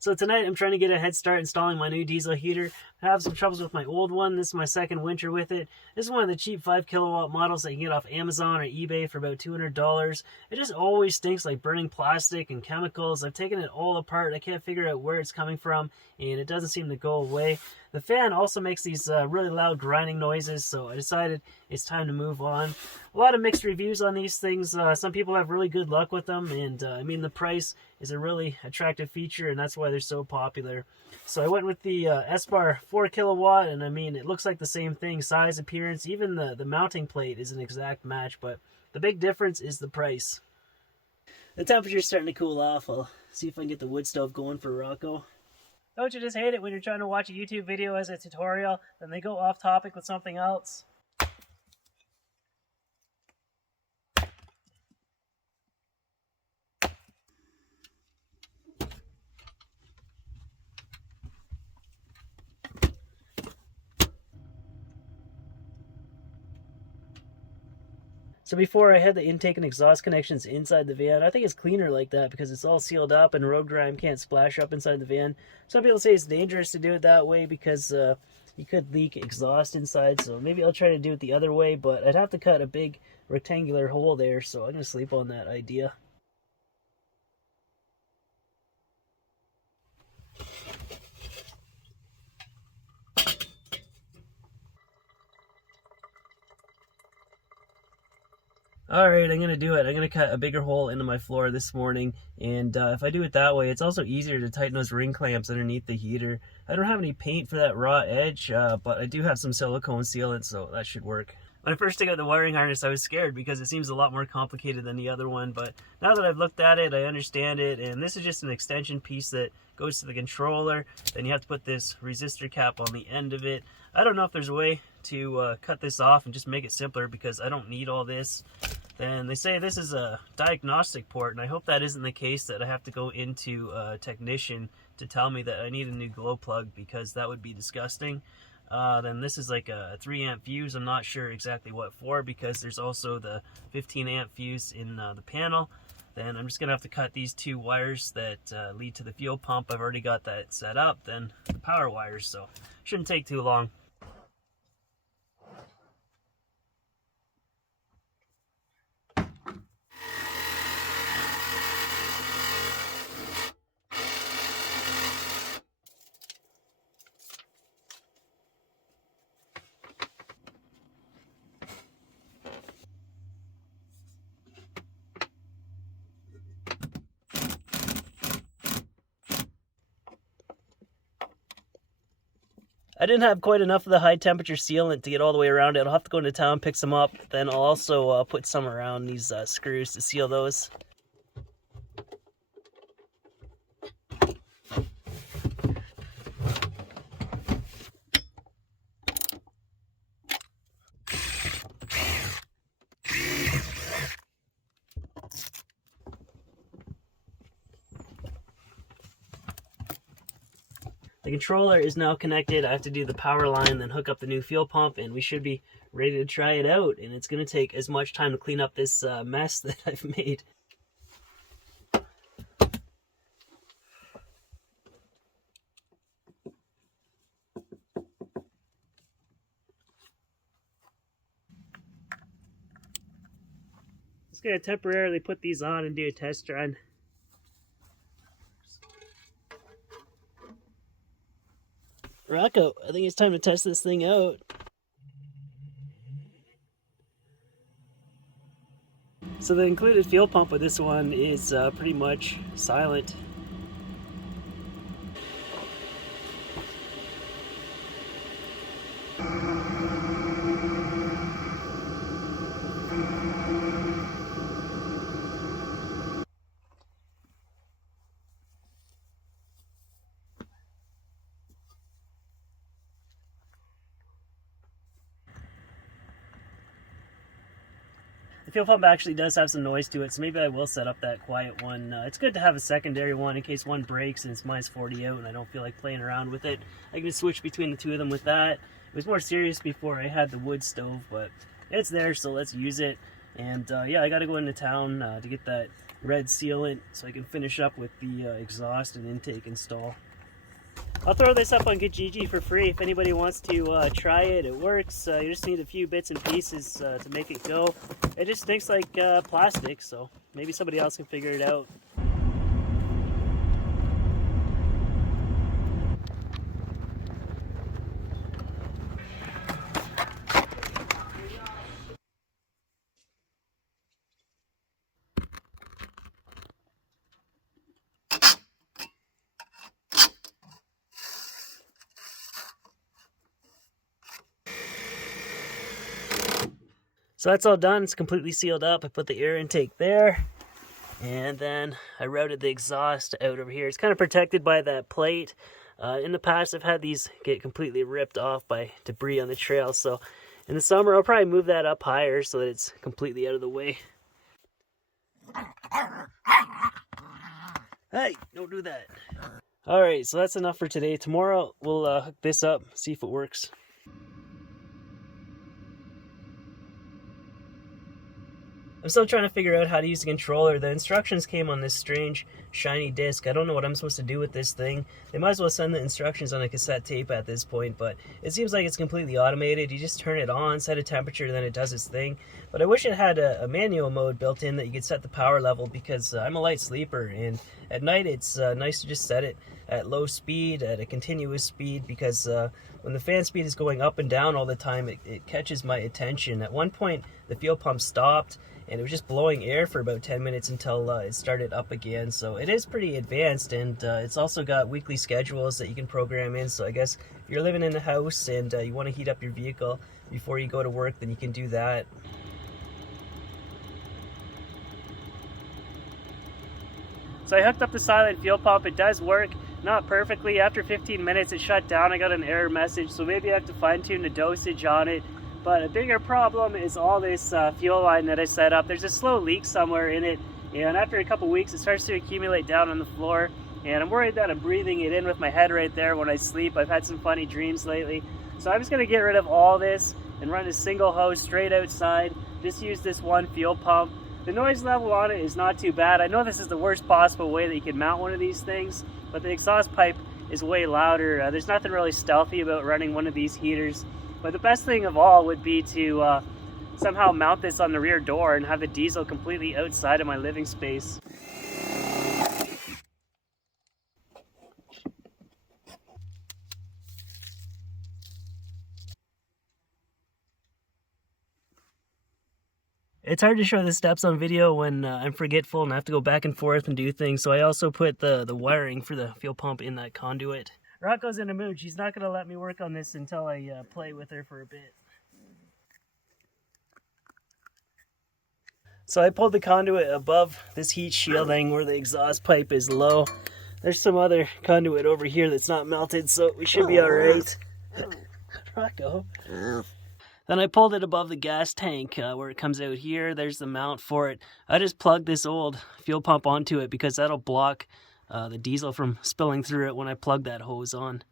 So tonight I'm trying to get a head start installing my new diesel heater. I have some troubles with my old one. This is my second winter with it. This is one of the cheap 5 kilowatt models that you can get off Amazon or eBay for about $200. It just always stinks like burning plastic and chemicals. I've taken it all apart. I can't figure out where it's coming from, and it doesn't seem to go away. The fan also makes these really loud grinding noises, so I decided it's time to move on. A lot of mixed reviews on these things. Some people have really good luck with them, and I mean, the price is a really attractive feature, and that's why they're so popular. So I went with the S-Bar 4 kilowatt, and I mean, it looks like the same thing, size, appearance, even the mounting plate is an exact match, but the big difference is the price. The temperature's starting to cool off. I'll see if I can get the wood stove going for Rocco. Don't you just hate it when you're trying to watch a YouTube video as a tutorial, then they go off topic with something else? So before I had the intake and exhaust connections inside the van, I think it's cleaner like that because it's all sealed up and road grime can't splash up inside the van. Some people say it's dangerous to do it that way because you could leak exhaust inside, so maybe I'll try to do it the other way, but I'd have to cut a big rectangular hole there, so I'm going to sleep on that idea. Alright, I'm going to do it. I'm going to cut a bigger hole into my floor this morning, and if I do it that way, it's also easier to tighten those ring clamps underneath the heater. I don't have any paint for that raw edge, but I do have some silicone sealant, so that should work. When I first took out the wiring harness, I was scared because it seems a lot more complicated than the other one, but now that I've looked at it, I understand it, and this is just an extension piece that goes to the controller. Then you have to put this resistor cap on the end of it. I don't know if there's a way to cut this off and just make it simpler because I don't need all this. Then they say this is a diagnostic port, and I hope that isn't the case, that I have to go into a technician to tell me that I need a new glow plug, because that would be disgusting. Then this is like a 3 amp fuse. I'm not sure exactly what for because there's also the 15 amp fuse in the panel. Then I'm just gonna have to cut these 2 wires that lead to the fuel pump. I've already got that set up. Then the power wires, so shouldn't take too long. I didn't have quite enough of the high temperature sealant to get all the way around it. I'll have to go into town, pick some up. Then I'll also put some around these screws to seal those. The controller is now connected. I have to do the power line, then hook up the new fuel pump, and we should be ready to try it out. And it's going to take as much time to clean up this mess that I've made. Just going to temporarily put these on and do a test run. Rocco, I think it's time to test this thing out. So the included fuel pump with this one is pretty much silent. The fuel pump actually does have some noise to it, so maybe I will set up that quiet one. It's good to have a secondary one in case one breaks and it's -40 out and I don't feel like playing around with it. I can just switch between the 2 of them with that. It was more serious before I had the wood stove, but it's there, so let's use it. And yeah, I gotta go into town to get that red sealant so I can finish up with the exhaust and intake install. I'll throw this up on Kijiji for free if anybody wants to try it. It works. You just need a few bits and pieces to make it go. It just stinks like plastic, so maybe somebody else can figure it out. So that's all done. It's completely sealed up. I put the air intake there, and then I routed the exhaust out over here. It's kind of protected by that plate. In the past, I've had these get completely ripped off by debris on the trail. So in the summer, I'll probably move that up higher so that it's completely out of the way. Hey, don't do that. All right, so that's enough for today. Tomorrow, we'll hook this up, see if it works. I'm still trying to figure out how to use the controller. The instructions came on this strange shiny disc. I don't know what I'm supposed to do with this thing. They might as well send the instructions on a cassette tape at this point, but it seems like it's completely automated. You just turn it on, set a temperature, then it does its thing. But I wish it had a manual mode built in that you could set the power level, because I'm a light sleeper, and at night it's nice to just set it at low speed, at a continuous speed, because when the fan speed is going up and down all the time, it catches my attention. At one point, the fuel pump stopped, and it was just blowing air for about 10 minutes until it started up again. So it is pretty advanced, and it's also got weekly schedules that you can program in. So I guess if you're living in a house and you want to heat up your vehicle before you go to work, then you can do that. So I hooked up the silent fuel pump. It does work, not perfectly. After 15 minutes it shut down. I got an error message, so maybe I have to fine tune the dosage on it. But a bigger problem is all this fuel line that I set up. There's a slow leak somewhere in it, and after a couple weeks it starts to accumulate down on the floor, and I'm worried that I'm breathing it in with my head right there when I sleep. I've had some funny dreams lately. So I'm just going to get rid of all this and run a single hose straight outside. Just use this one fuel pump. The noise level on it is not too bad. I know this is the worst possible way that you can mount one of these things, but the exhaust pipe is way louder. There's nothing really stealthy about running one of these heaters. But the best thing of all would be to somehow mount this on the rear door and have the diesel completely outside of my living space. It's hard to show the steps on video when I'm forgetful and I have to go back and forth and do things, so I also put the wiring for the fuel pump in that conduit. Rocco's in a mood. She's not going to let me work on this until I play with her for a bit. So I pulled the conduit above this heat shielding where the exhaust pipe is low. There's some other conduit over here that's not melted, so we should be alright. Rocco. Then I pulled it above the gas tank where it comes out here. There's the mount for it. I just plugged this old fuel pump onto it because that'll block the diesel from spilling through it when I plug that hose on.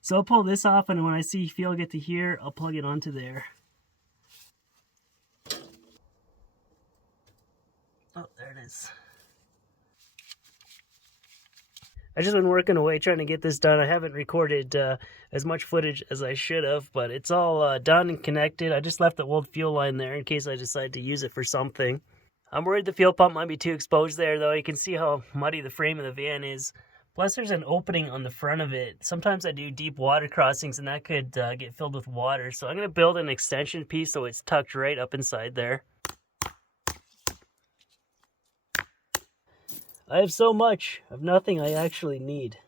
So I'll pull this off, and when I see fuel get to here, I'll plug it onto there. Oh, there it is. I've just been working away trying to get this done. I haven't recorded as much footage as I should have, but it's all done and connected. I just left the old fuel line there in case I decide to use it for something. I'm worried the fuel pump might be too exposed there, though. You can see how muddy the frame of the van is. Plus, there's an opening on the front of it. Sometimes I do deep water crossings, and that could get filled with water. So I'm going to build an extension piece so it's tucked right up inside there. I have so much of nothing I actually need.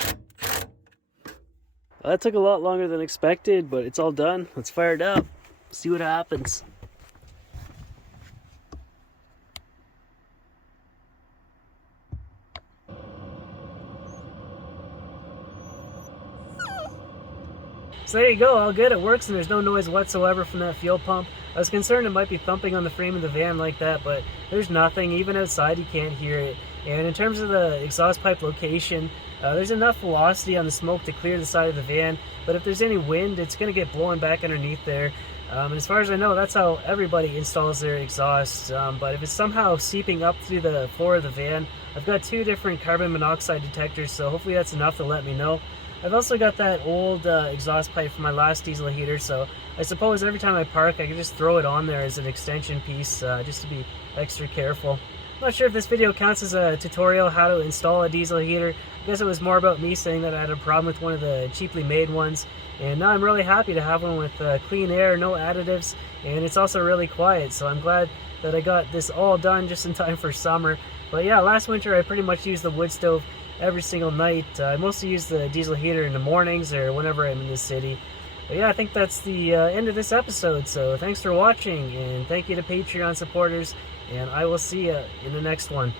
Well, that took a lot longer than expected, but it's all done. Let's fire it up. See what happens. So there you go, all good, it works, and there's no noise whatsoever from that fuel pump. I was concerned it might be thumping on the frame of the van like that, but there's nothing. Even outside you can't hear it. And in terms of the exhaust pipe location, there's enough velocity on the smoke to clear the side of the van, but if there's any wind, it's going to get blown back underneath there. And as far as I know, that's how everybody installs their exhaust. But if it's somehow seeping up through the floor of the van, I've got 2 different carbon monoxide detectors, so hopefully that's enough to let me know. I've also got that old exhaust pipe from my last diesel heater, so I suppose every time I park I can just throw it on there as an extension piece, just to be extra careful. I'm not sure if this video counts as a tutorial how to install a diesel heater. I guess it was more about me saying that I had a problem with one of the cheaply made ones, and now I'm really happy to have one with clean air, no additives, and it's also really quiet, so I'm glad that I got this all done just in time for summer. But yeah, last winter I pretty much used the wood stove every single night. I mostly use the diesel heater in the mornings or whenever I'm in the city. But yeah, I think that's the end of this episode, so thanks for watching, and thank you to Patreon supporters, and I will see you in the next one.